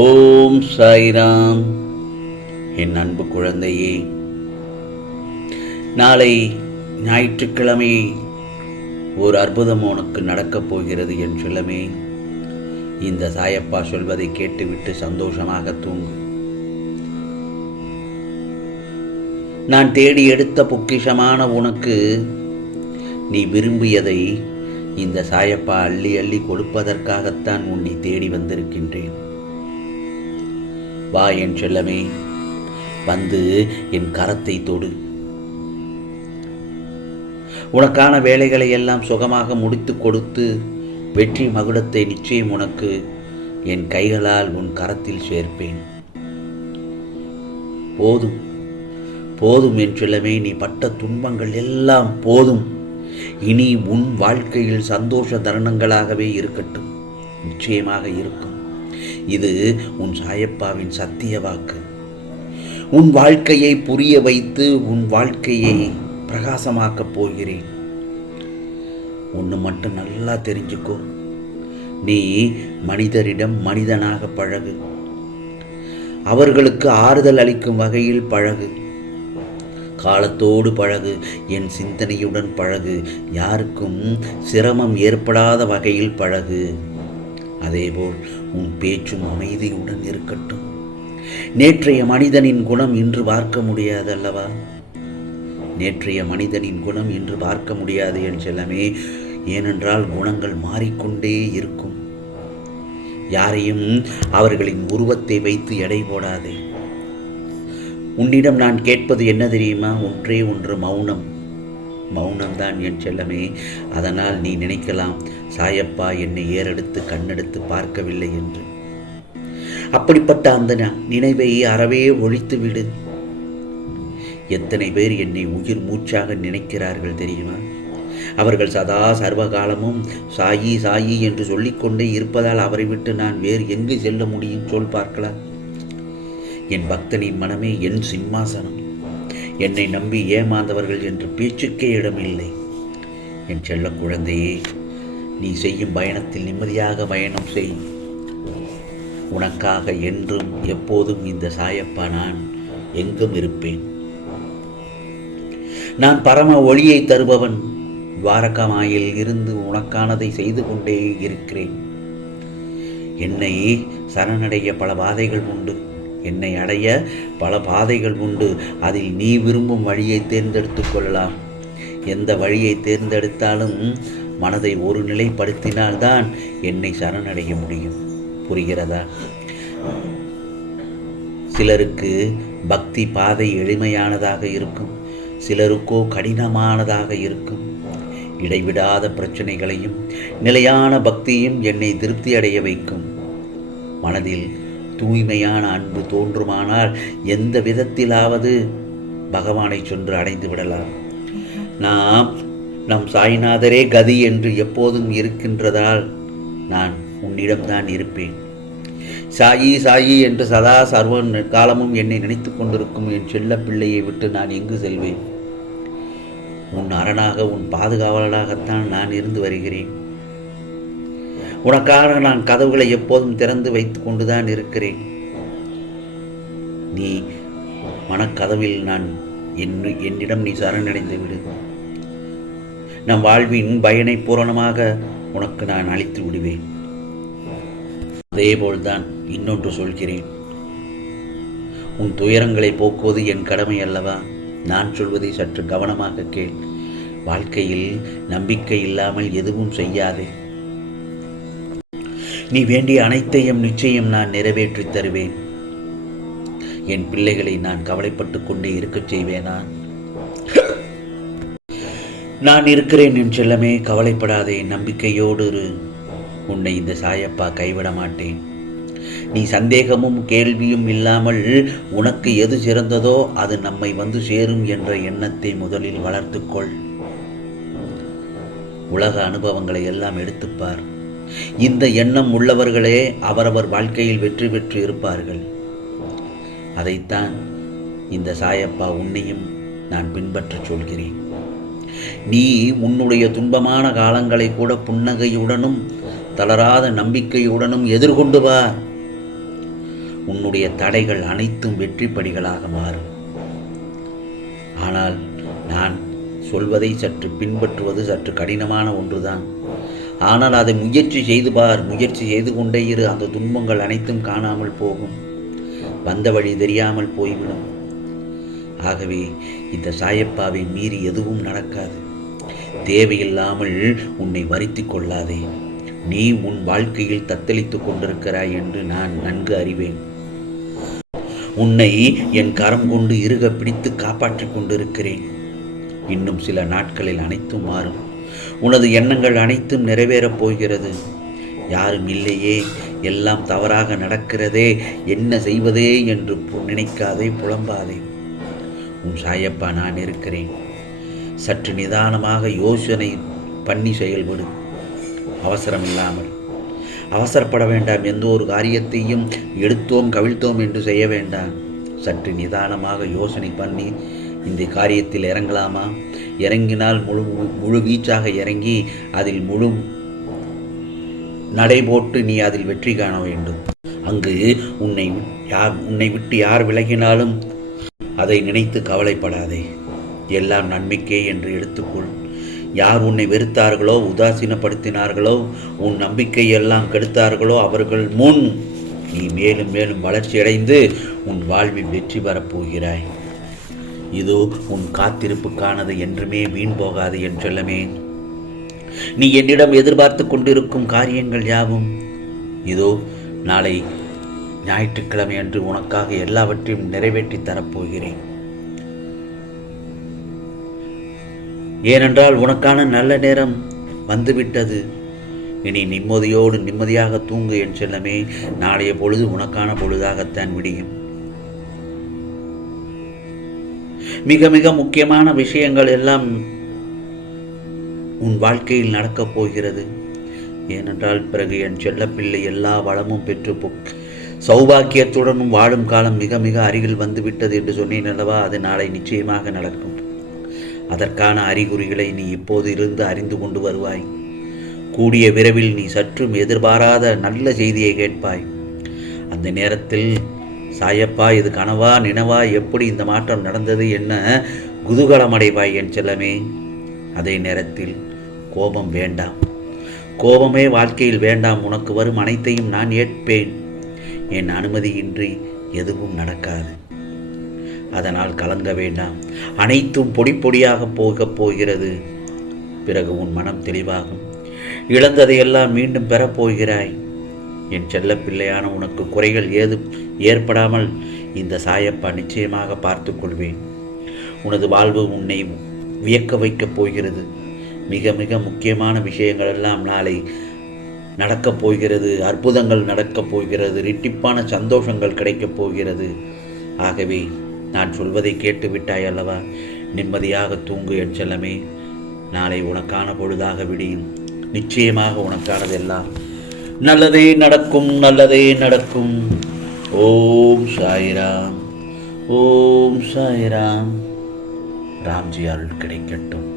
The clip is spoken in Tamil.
ஓம் சாய்ராம். என் அன்பு குழந்தையே, நாளை ஞாயிற்றுக்கிழமை ஒரு அற்புதம் உனக்கு நடக்கப் போகிறது என் செல்லமே. இந்த சாயப்பா சொல்வதை கேட்டுவிட்டு சந்தோஷமாக தூங்கு. நான் தேடி எடுத்த பொக்கிஷமான உனக்கு நீ விரும்பியதை இந்த சாயப்பா அள்ளி அள்ளி கொடுப்பதற்காகத்தான் உன்னை தேடி வந்திருக்கின்றேன். வா என் செல்லமே, வந்து என் கரத்தை தொடு. உனக்கான வேலைகளை எல்லாம் சுகமாக முடித்து கொடுத்து வெற்றி மகுடத்தை நிச்சயம் உனக்கு என் கைகளால் உன் கரத்தில் சேர்ப்பேன். போதும் போதும் என் செல்லமே, நீ பட்ட துன்பங்கள் எல்லாம் போதும். இனி உன் வாழ்க்கையில் சந்தோஷ தருணங்களாகவே இருக்கட்டும். நிச்சயமாக இருக்கும். இது உன் சாயப்பாவின் சத்திய வாக்கு. உன் வாழ்க்கையை புரிய வைத்து உன் வாழ்க்கையை பிரகாசமாக்கப் போகிறேன். ஒன்று மட்டும் நல்லா தெரிஞ்சுக்கோ, நீ மனிதரிடம் மனிதனாக பழகு. அவர்களுக்கு ஆறுதல் அளிக்கும் வகையில் பழகு. காலத்தோடு பழகு. என் சிந்தனையுடன் பழகு. யாருக்கும் சிரமம் ஏற்படாத வகையில் பழகு. அதேபோல் உன் பேச்சும் அமைதியுடன் இருக்கட்டும். நேற்றைய மனிதனின் குணம் இன்று பார்க்க முடியாது அல்லவா? நேற்றைய மனிதனின் குணம் இன்று பார்க்க முடியாது என் செல்லமே. ஏனென்றால் குணங்கள் மாறிக்கொண்டே இருக்கும். யாரையும் அவர்களின் உருவத்தை வைத்து எடை போடாதே. உன்னிடம் நான் கேட்பது என்ன தெரியுமா? ஒன்றே ஒன்று, மௌனம். மௌனம்தான் என் செல்லமே. அதனால் நீ நினைக்கலாம், சாயப்பா என்னை ஏறெடுத்து கண்ணெடுத்து பார்க்கவில்லை என்று. அப்படிப்பட்ட அந்த நினைவை அறவே ஒழித்து விடு. எத்தனை பேர் என்னை உயிர் மூச்சாக நினைக்கிறார்கள் தெரியுமா? அவர்கள் சதா சர்வகாலமும் சாயி சாயி என்று சொல்லிக்கொண்டே இருப்பதால் அவரை விட்டு நான் வேறு எங்கு செல்ல முடியும்? சொல் பார்க்கலாம். என் பக்தனின் மனமே என் சிம்மாசனம். என்னை நம்பி ஏமாந்தவர்கள் என்று பேச்சுக்கே இடமில்லை. என் செல்ல குழந்தையே, நீ செய்யும் பயணத்தில் நிம்மதியாக பயணம் செய். உனக்காக என்றும் எப்போதும் இந்த சாயப்பா நான் எங்கும் இருப்பேன். நான் பரம ஒளியை தருபவன். துவாரகமாயில் இருந்து உனக்கானதை செய்து கொண்டே இருக்கிறேன். என்னை சரணடைய பல பாதைகள் உண்டு. என்னை அடைய பல பாதைகள் உண்டு. அதில் நீ விரும்பும் வழியை தேர்ந்தெடுத்து கொள்ளலாம். எந்த வழியை தேர்ந்தெடுத்தாலும் மனதை ஒரு நிலைப்படுத்தினால்தான் என்னை சரணடைய முடியும். புரிகிறதா? சிலருக்கு பக்தி பாதை எளிமையானதாக இருக்கும், சிலருக்கோ கடினமானதாக இருக்கும். இடைவிடாத பிரச்சனைகளையும் நிலையான பக்தியும் என்னை திருப்தி அடைய வைக்கும். மனதில் தூய்மையான அன்பு தோன்றுமானால் எந்த விதத்திலாவது பகவானை சென்று அடைந்து விடலாம். நம் சாய்நாதரே கதி என்று எப்போதும் இருக்கின்றதால் நான் உன்னிடம்தான் இருப்பேன். சாயி சாயி என்று சதா சர்வ காலமும் என்னை நினைத்து கொண்டிருக்கும் என் செல்ல பிள்ளையை விட்டு நான் எங்கு செல்வேன்? உன் அரணாக, உன் பாதுகாவலராகத்தான் நான் இருந்து வருகிறேன். உனக்காக நான் கதவுகளை எப்போதும் திறந்து வைத்து கொண்டுதான் இருக்கிறேன். நீ மனக்கதவில் நான் என்னிடம் நீ சரணடைந்து விடு. நம் வாழ்வின் பயனை பூரணமாக உனக்கு நான் அளித்து விடுவேன். அதேபோல்தான் இன்னொன்று சொல்கிறேன். உன் துயரங்களை போக்குவது என் கடமை அல்லவா? நான் சொல்வதை சற்று கவனமாக கேள். வாழ்க்கையில் நம்பிக்கை இல்லாமல் எதுவும் செய்யாதே. நீ வேண்டிய அனைத்தையும் நிச்சயம் நான் நிறைவேற்றி தருவேன். என் பிள்ளைகளை நான் கவலைப்பட்டு கொண்டே இருக்கச் செய்வேனா? நான் இருக்கிறேன் என் செல்லமே, கவலைப்படாதே. நம்பிக்கையோடு இரு. உன்னை இந்த சாயப்பா கைவிட மாட்டேன். நீ சந்தேகமும் கேள்வியும் இல்லாமல் உனக்கு எது சிறந்ததோ அது நம்மை வந்து சேரும் என்ற எண்ணத்தை முதலில் வளர்த்துக்கொள். உலக அனுபவங்களை எல்லாம் எடுத்துப்பார். இந்த எண்ணம் உள்ளவர்களே அவரவர் வாழ்க்கையில் வெற்றி பெற்று இருப்பார்கள். அதைத்தான் இந்த சாயப்பா உன்னையும் நான் பின்பற்றச் சொல்கிறேன். நீ உன்னுடைய துன்பமான காலங்களை கூட புன்னகையுடனும் தளராத நம்பிக்கையுடனும் எதிர்கொண்டு வா. உன்னுடைய தடைகள் அனைத்தும் வெற்றி படிகளாக மாறும். ஆனால் நான் சொல்வதை சற்று பின்பற்றுவது சற்று கடினமான ஒன்றுதான். ஆனால் அதை முயற்சி செய்து பார். முயற்சி செய்து கொண்டே இரு. அந்த துன்பங்கள் அனைத்தும் காணாமல் போகும். வந்த வழி தெரியாமல் போய்விடும். ஆகவே இந்த சாயப்பாவை மீறி எதுவும் நடக்காது. தேவையில்லாமல் உன்னை வருத்தி கொள்ளாதே. நீ உன் வாழ்க்கையில் தத்தளித்துக் கொண்டிருக்கிறாய் என்று நான் நன்கு அறிவேன். உன்னை என் கரம் கொண்டு இறுக பிடித்து காப்பாற்றிக் கொண்டிருக்கிறேன். இன்னும் சில நாட்களில் அனைத்தும் மாறும். உனது எண்ணங்கள் அனைத்தும் நிறைவேறப் போகிறது. யாரும் இல்லையே, எல்லாம் தவறாக நடக்கிறதே, என்ன செய்வதே என்று நினைக்காதே, புலம்பாதே. உன் சாயப்பா நான் இருக்கிறேன். சற்று நிதானமாக யோசனை பண்ணி செயல்படு. அவசரம் இல்லாமல். அவசரப்பட வேண்டாம். எந்த ஒரு காரியத்தையும் எடுத்தோம் கவிழ்த்தோம் என்று செய்ய வேண்டாம். சற்று நிதானமாக யோசனை பண்ணி இந்த காரியத்தில் இறங்கலாமா, இறங்கினால் முழு வீச்சாக இறங்கி அதில் முழு நடைபோட்டு நீ அதில் வெற்றி காண வேண்டும். அங்கு உன்னை விட்டு யார் விலகினாலும் அதை நினைத்து கவலைப்படாதே. எல்லாம் நன்மைக்கே என்று எடுத்துக்கொள். யார் உன்னை வெறுத்தார்களோ, உதாசீனப்படுத்தினார்களோ, உன் நம்பிக்கை எல்லாம் கெடுத்தார்களோ அவர்கள் முன் நீ மேலும் மேலும் வளர்ச்சியடைந்து உன் வாழ்வில் வெற்றி பெறப்போகிறாய். இதோ உன் காத்திருப்புக்கானது என்றுமே வீண் போகாது என் செல்லமே. நீ என்னிடம் எதிர்பார்த்து கொண்டிருக்கும் காரியங்கள் யாவும் இதோ நாளை ஞாயிற்றுக்கிழமை அன்று உனக்காக எல்லாவற்றையும் நிறைவேற்றி தரப்போகிறேன். ஏனென்றால் உனக்கான நல்ல நேரம் வந்துவிட்டது. இனி நிம்மதியாக தூங்கு என் செல்லமே. நாளைய பொழுது உனக்கான பொழுதாகத்தான் விடியும். மிக மிக முக்கியமான விஷயங்கள் எல்லாம் உன் வாழ்க்கையில் நடக்கப் போகிறது. ஏனென்றால் பிறகு என் செல்லப்பிள்ளை எல்லா வளமும் பெற்று சௌபாக்கியத்துடனும் வாழும் காலம் மிக மிக அருகில் வந்துவிட்டது என்று சொன்னேன் அல்லவா? அது நாளை நிச்சயமாக நடக்கும். அதற்கான அறிகுறிகளை நீ இப்போது இருந்து அறிந்து கொண்டு வருவாய். கூடிய விரைவில் நீ சற்றும் எதிர்பாராத நல்ல செய்தியை கேட்பாய். அந்த நேரத்தில் சாயப்பா இது கனவா நினவா, எப்படி இந்த மாற்றம் நடந்தது என்ன குதூகலம் அடைவாய் என் செல்லமே. அதே நேரத்தில் கோபம் வேண்டாம். கோபமே வாழ்க்கையில் வேண்டாம். உனக்கு வரும் அனைத்தையும் நான் ஏற்பேன். என் அனுமதியின்றி எதுவும் நடக்காது. அதனால் கலங்க வேண்டாம். அனைத்தும் பொடி பொடியாக போகப் போகிறது. பிறகு உன் மனம் தெளிவாகும். இழந்ததையெல்லாம் மீண்டும் பெறப்போகிறாய். என் செல்ல பிள்ளையான உனக்கு குறைகள் ஏற்படாமல் இந்த சாயப்பா நிச்சயமாக பார்த்து கொள்வேன். உனது வாழ்வு உன்னை வியக்க வைக்கப் போகிறது. மிக மிக முக்கியமான விஷயங்கள் எல்லாம் நாளை நடக்கப் போகிறது. அற்புதங்கள் நடக்கப் போகிறது. இரட்டிப்பான சந்தோஷங்கள் கிடைக்கப் போகிறது. ஆகவே நான் சொல்வதை கேட்டுவிட்டாய் அல்லவா? நிம்மதியாக தூங்கு என் செல்லமே. நாளை உனக்கான பொழுதாக விடியும். நிச்சயமாக உனக்கானதெல்லாம் நல்லதே நடக்கும். நல்லதே நடக்கும். ஓம் சாய்ராம். ஓம் சாய்ராம். ராம்ஜி அருள் கிடைக்கட்டும்.